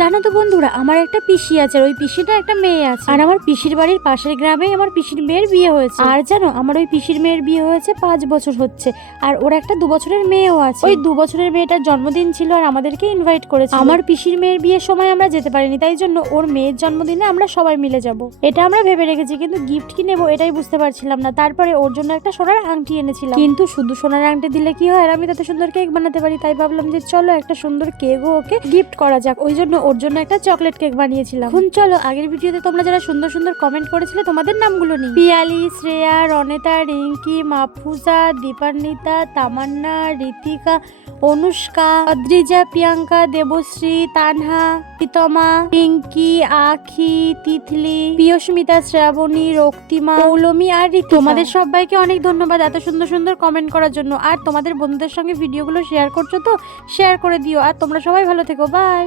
জানো তো বন্ধুরা, আমার একটা পিসি আছে, ওই পিসিটা একটা মেয়ে আছে, আর আমার পিসির বাড়ির পাশের গ্রামে আমার পিসির মেয়ের বিয়ে হয়েছে। আর জানো, আমার ওই পিসির মেয়ের বিয়ে হয়েছে 5 বছর হচ্ছে, আর ওর একটা 2 বছরের মেয়েও আছে। ওই 2 বছরের মেয়েটার জন্মদিন ছিল আর আমাদেরকে ইনভাইট করেছে। আমার পিসির মেয়ের বিয়ের সময় আমরা যেতে পারিনি, তাই জন্য ওর মেয়ের জন্মদিনে আমরা সবাই মিলে যাব, এটা আমরা ভেবে রেখেছি। কিন্তু গিফট কি নেবো এটাই বুঝতে পারছিলাম না। তারপরে ওর জন্য একটা সোনার আংটি এনেছিলাম, কিন্তু শুধু সোনার আংটি দিলে কি হয়, আর আমি তাতে সুন্দর কেক বানাতে পারি, তাই ভাবলাম যে চলো একটা সুন্দর কেকও ওকে গিফট করা যাক। ওই জন্য ওর জন্য একটা চকলেট কেক বানিয়েছিলাম। এখন চলো, আগের ভিডিওতে তোমরা যারা সুন্দর সুন্দর কমেন্ট করেছিলে তোমাদের নামগুলো নিই। পিয়ালি, শ্রেয়া, রনেতা, রিঙ্কি, মাফুজা, দীপান্বিতা, তামান্না, ঋতিকা, অনুষ্কা, অদ্রিজা, প্রিয়াঙ্কা, দেবশ্রী, তানহা, প্রীতমা, পিঙ্কি, আখি, তিতলি, প্রিয়স্মিতা, শ্রাবণী, রক্তিমা, পৌলমী আর ঋতিকা। তোমাদের সবাইকে অনেক ধন্যবাদ এত সুন্দর সুন্দর কমেন্ট করার জন্য। আর তোমাদের বন্ধুদের সঙ্গে ভিডিওগুলো শেয়ার করছো তো শেয়ার করে দিও। আর তোমরা সবাই ভালো থেকো, বাই।